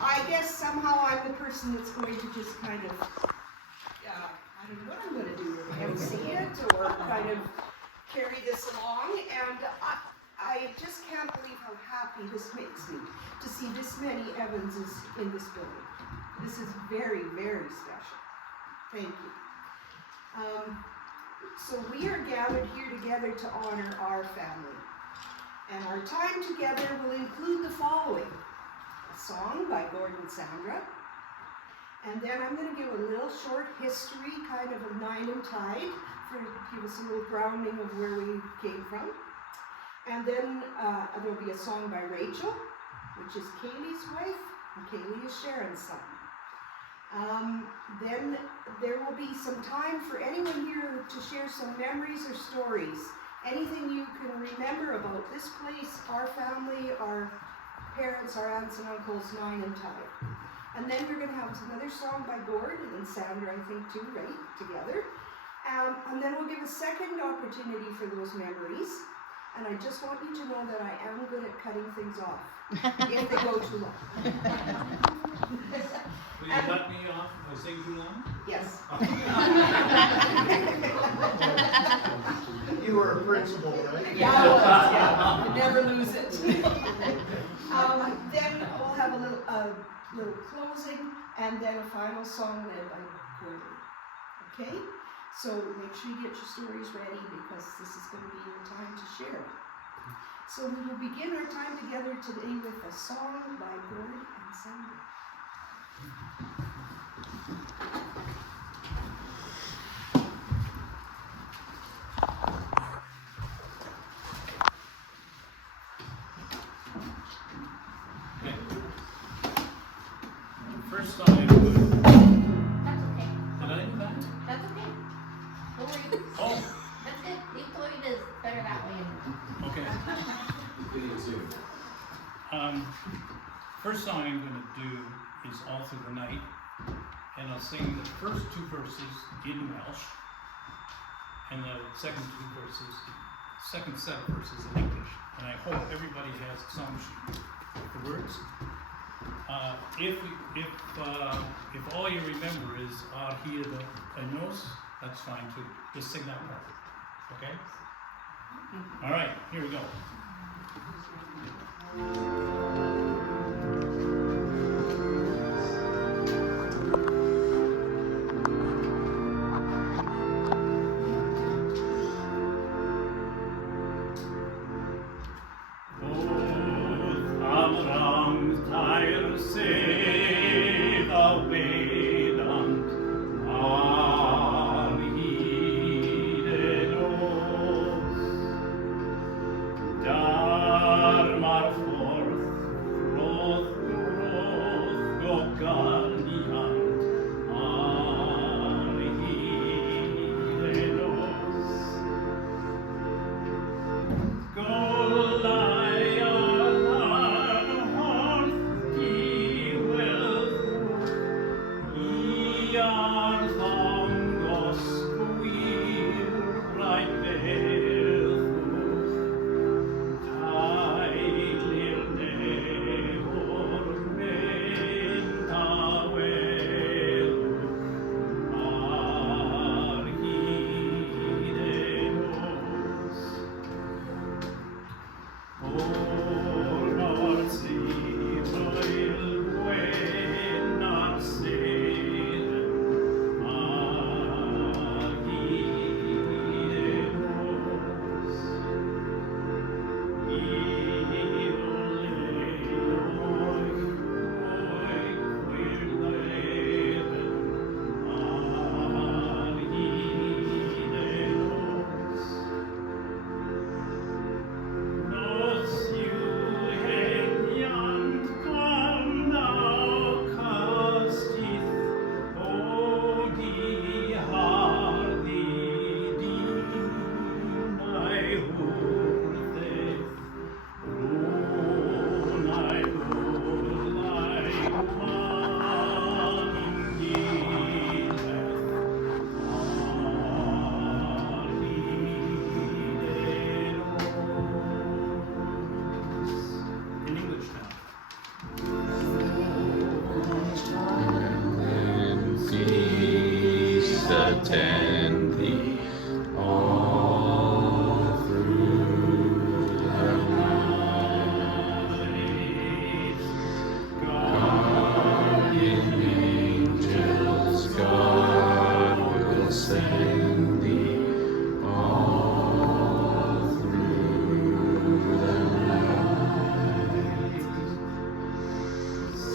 I guess somehow I'm the person that's going to just kind of, I don't know what I'm going to do, MC it or kind of carry this along, and I just can't believe how happy this makes me to see this many Evanses in this building. This is very, very special. Thank you. So we are gathered here together to honor our family. And our time together will include the following: a song by Gordon Sandra, and then I'm going to give a little short history, kind of Nine and Tide, to give us a little grounding of where we came from. And then there'll be a song by Rachel, which is Kaylee's wife, and Kaylee is Sharon's son. Then there will be some time for anyone here to share some memories or stories. Anything you can remember about this place, our family, our parents, our aunts and uncles, Nine and Tide. And then we're going to have another song by Gord and Sandra, I think, too, right, together. And then we'll give a second opportunity for those memories. And I just want you to know that I am good at cutting things off if they go too long. Will you cut me off if I sing too long? Yes. You were a principal, right? Yeah, I was, yeah. You never lose it. Then we'll have a little closing, and then a final song led by Gordon. Okay? So make sure you get your stories ready, because this is going to be your time to share. So we will begin our time together today with a song by Gord and Sandra. First song I would. That's okay. Did I do that? That's okay. Don't worry. Oh, That's good. Leave Toledo is better that way. okay. First song I'm going to do is All Through the Night, and I'll sing the first two verses in Welsh, and the second second set of verses in English. And I hope everybody has a song sheet with the words. If all you remember is Here the Nos, that's fine too. Just sing that part. Okay? All right, here we go. attend thee all through the night. Guardian angels, God will send thee all through the night.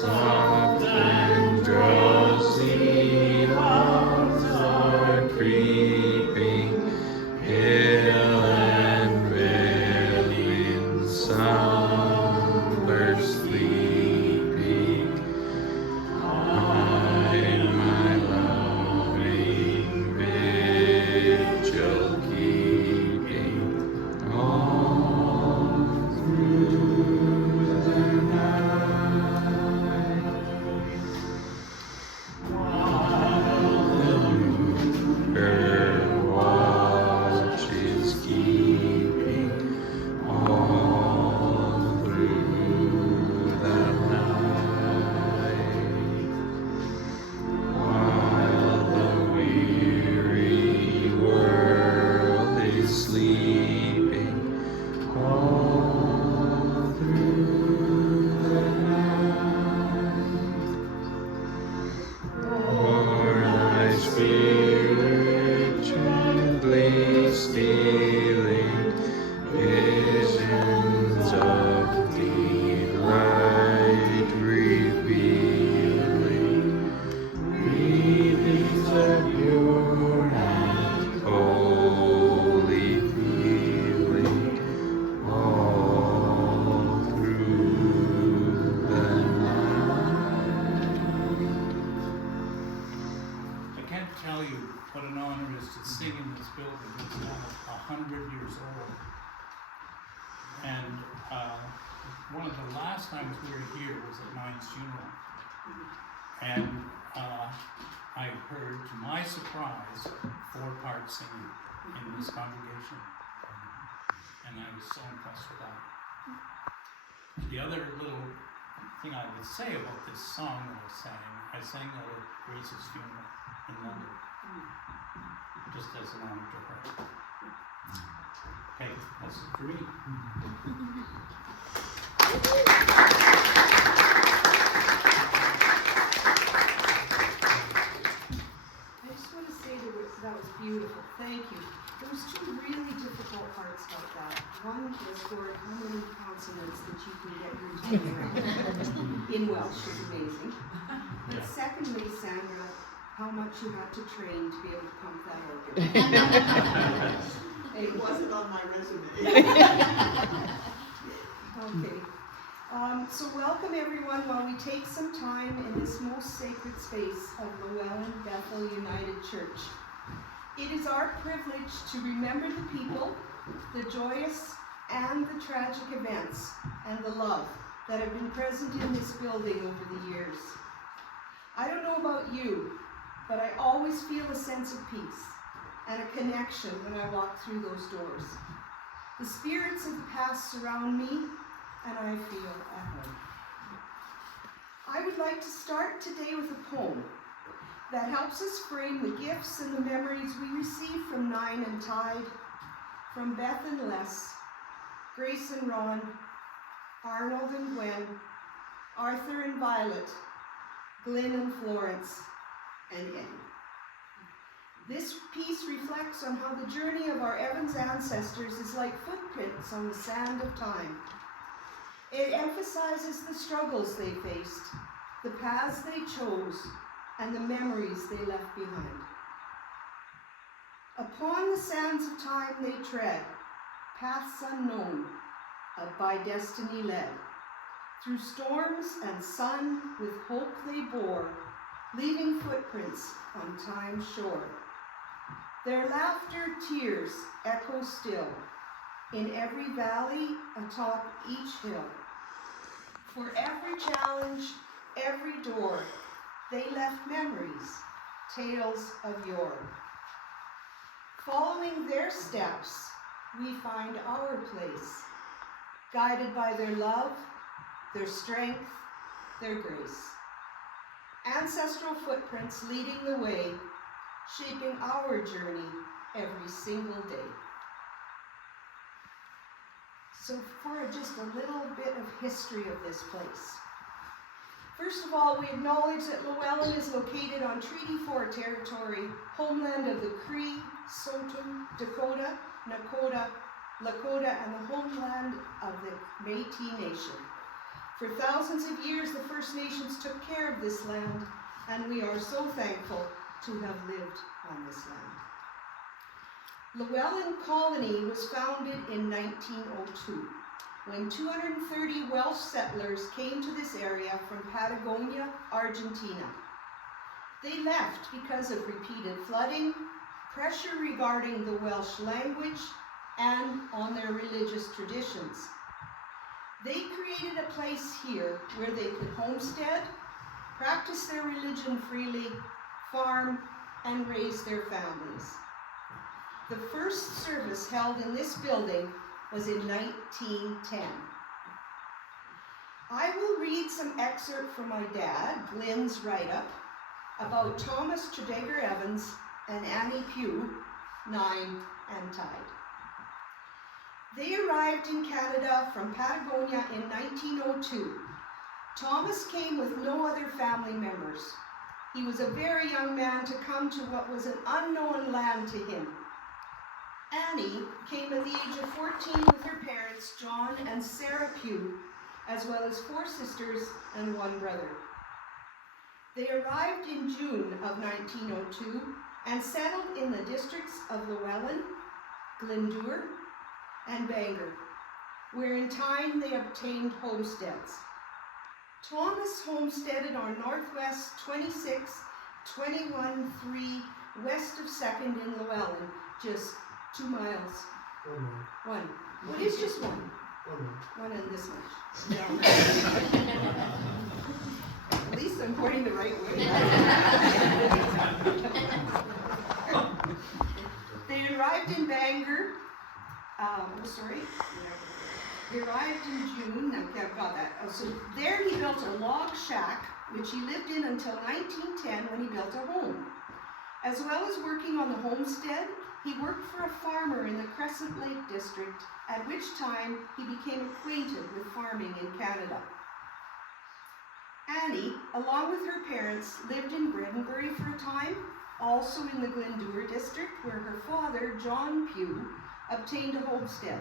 Soft and drowsy ones are creeping, hill and vale in slumber sleeping. I my loving vigil keeping all through the night. While the moon her watch is keeping all through the night. While the weary world is sleeping all through the night. O'er thy spirit gently stealing, visions of delight revealing, breathings of pure and holy feeling all through the night. I can't tell you what an honor it is to sing in this building. It's now 100 years old. And one of the last times we were here was at Nine's funeral. And I heard, to my surprise, 4-part singing in this congregation. And I was so impressed with that. The other little thing I would say about this song that I sang that at Grace's funeral in London, just as an honor to her. Okay, that's it for me. I just want to say that was beautiful. Thank you. There was 2 really difficult parts about that. One was for how many consonants that you can get your tongue around in Welsh is amazing. But secondly, Sandra, how much you had to train to be able to pump that organ. It wasn't on my resume. Okay. So welcome everyone while we take some time in this most sacred space of Llewellyn Bethel United Church. It is our privilege to remember the people, the joyous and the tragic events, and the love that have been present in this building over the years. I don't know about you, but I always feel a sense of peace and a connection when I walk through those doors. The spirits of the past surround me, and I feel at home. I would like to start today with a poem that helps us frame the gifts and the memories we receive from Nine and Tide, from Beth and Les, Grace and Ron, Arnold and Gwen, Arthur and Violet, Glenn and Florence, and Ed. This piece reflects on how the journey of our Evans ancestors is like footprints on the sand of time. It emphasizes the struggles they faced, the paths they chose, and the memories they left behind. Upon the sands of time they tread, paths unknown, by destiny led. Through storms and sun with hope they bore, leaving footprints on time's shore. Their laughter, tears echo still, in every valley, atop each hill. For every challenge, every door, they left memories, tales of yore. Following their steps, we find our place, guided by their love, their strength, their grace. Ancestral footprints leading the way, shaping our journey every single day. So for just a little bit of history of this place. First of all, we acknowledge that Llewellyn is located on Treaty 4 territory, homeland of the Cree, Saulteaux, Dakota, Nakota, Lakota, and the homeland of the Métis Nation. For thousands of years, the First Nations took care of this land, and we are so thankful to have lived on this land. Llewellyn Colony was founded in 1902, when 230 Welsh settlers came to this area from Patagonia, Argentina. They left because of repeated flooding, pressure regarding the Welsh language, and on their religious traditions. They created a place here where they could homestead, practice their religion freely, farm, and raise their families. The first service held in this building was in 1910. I will read some excerpt from my dad, Glenn's write-up, about Thomas Tredegar Evans and Annie Pugh, 9 and Tide. They arrived in Canada from Patagonia in 1902. Thomas came with no other family members. He was a very young man to come to what was an unknown land to him. Annie came at the age of 14 with her parents, John and Sarah Pugh, as well as 4 sisters and 1 brother. They arrived in June of 1902 and settled in the districts of Llewellyn, Glendour, and Bangor, where in time they obtained homesteads. Thomas homesteaded on Northwest 26-21-3 west of 2nd in Llewellyn, just 2 miles. 1. Well, it's just 1. 1 and this much. At least I'm pointing the right way. They arrived in Bangor. He arrived in June. Okay, I've got that. So there he built a log shack, which he lived in until 1910 when he built a home. As well as working on the homestead, he worked for a farmer in the Crescent Lake district, at which time he became acquainted with farming in Canada. Annie, along with her parents, lived in Grevenbury for a time, also in the Glendour district, where her father, John Pugh, obtained a homestead.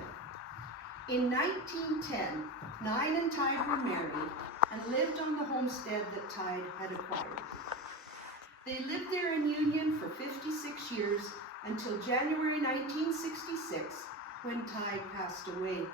In 1910, 9 and Tide were married and lived on the homestead that Tide had acquired. They lived there in union for 56 years until January 1966, when Tide passed away.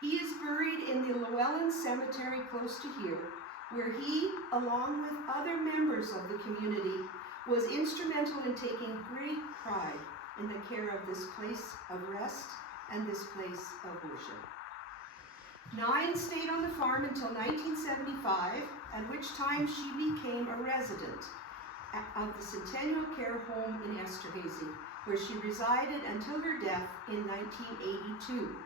He is buried in the Llewellyn Cemetery close to here, where he, along with other members of the community, was instrumental in taking great pride in the care of this place of rest and this place of worship. 9 stayed on the farm until 1975, at which time she became a resident of the Centennial Care Home in Esterhazy, where she resided until her death in 1982.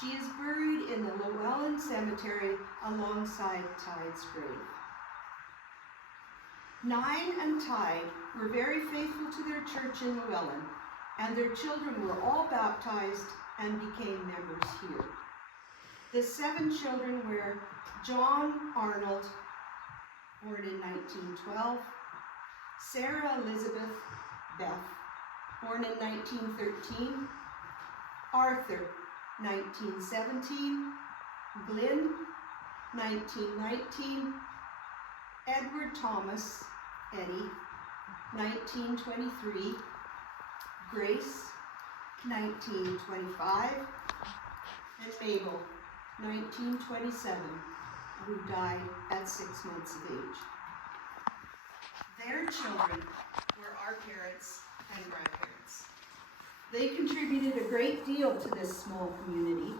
She is buried in the Llewellyn Cemetery alongside Tide's grave. 9 and Tide were very faithful to their church in Llewellyn, and their children were all baptized and became members here. The 7 children were John Arnold, born in 1912, Sarah Elizabeth Beth, born in 1913, Arthur, 1917, Glyn, 1919, Edward Thomas, Eddie, 1923, Grace, 1925, and Mabel, 1927, who died at 6 months of age. Their children were our parents and grandparents. They contributed a great deal to this small community.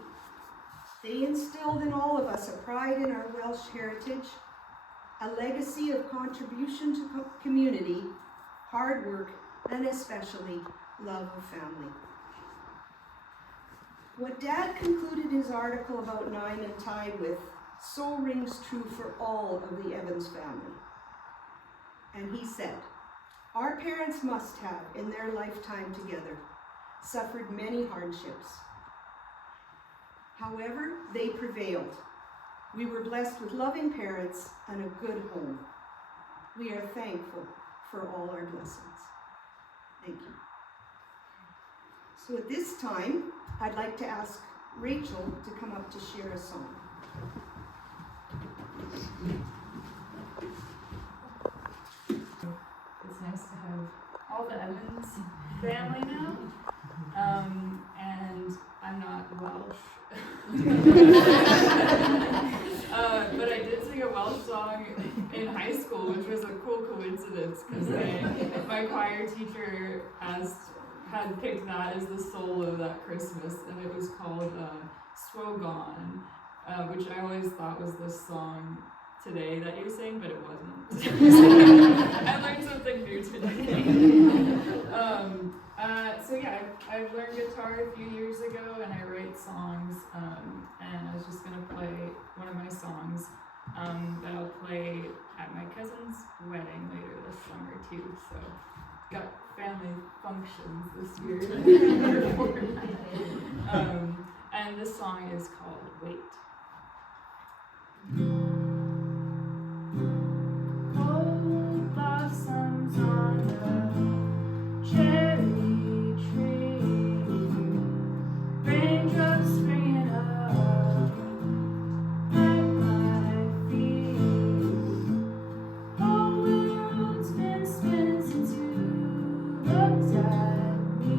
They instilled in all of us a pride in our Welsh heritage, a legacy of contribution to community, hard work, and especially love of family. What Dad concluded his article about 9 and Tide with so rings true for all of the Evans family. And he said, Our parents must have, in their lifetime together, suffered many hardships. However, they prevailed. We were blessed with loving parents and a good home. We are thankful for all our blessings. Thank you. So at this time, I'd like to ask Rachel to come up to share a song. It's nice to have all the Evans family now. And I'm not Welsh. But I did sing a Welsh song in high school, which was a cool coincidence because my choir teacher had picked that as the soul of that Christmas, and it was called Swogon, which I always thought was this song today that you sing, but it wasn't. I learned something new today. So yeah, I've learned guitar a few years ago, and I write songs, and I was just gonna play one of my songs that I'll play at my cousin's wedding later this summer too, so got family functions this year. And this song is called Wait. Cold blossoms on the cherry tree, raindrops springing up at my feet. Whole world's been spinning since you looked at me.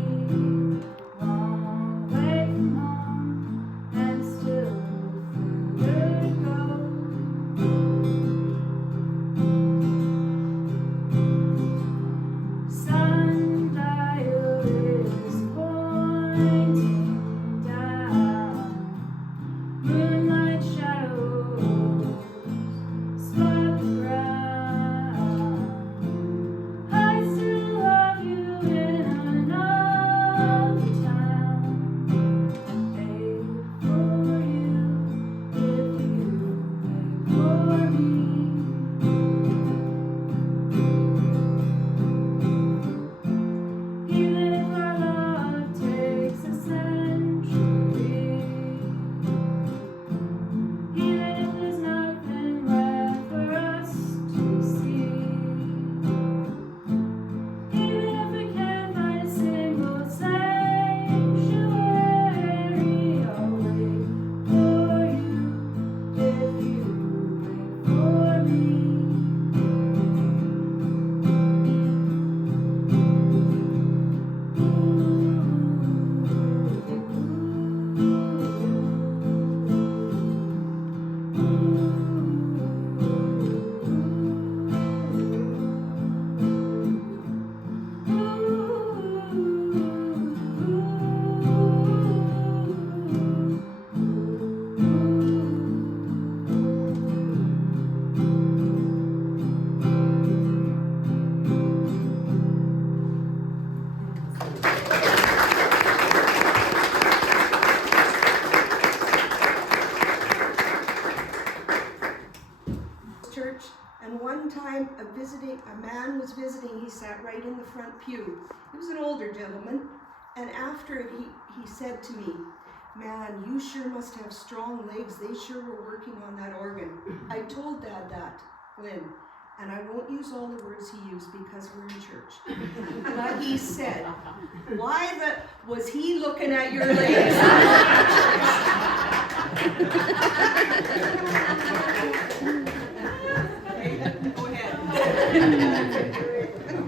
Long way from home and still further to go. Sundial is pointing down, moonlight shadows spot the ground. I still love you in another town. Wait for you if you wait for me. Even if our love takes a century, even if there's nothing left for us to see, even if we can't find a single sanctuary, I'll wait for you if you wait for me. Church, and one time a man was visiting. He sat right in the front pew. He was an older gentleman, and after he said to me, "Man, you sure must have strong legs. They sure were working on that organ." I told Dad that, Glenn, and I won't use all the words he used because we're in church. But he said, was he looking at your legs?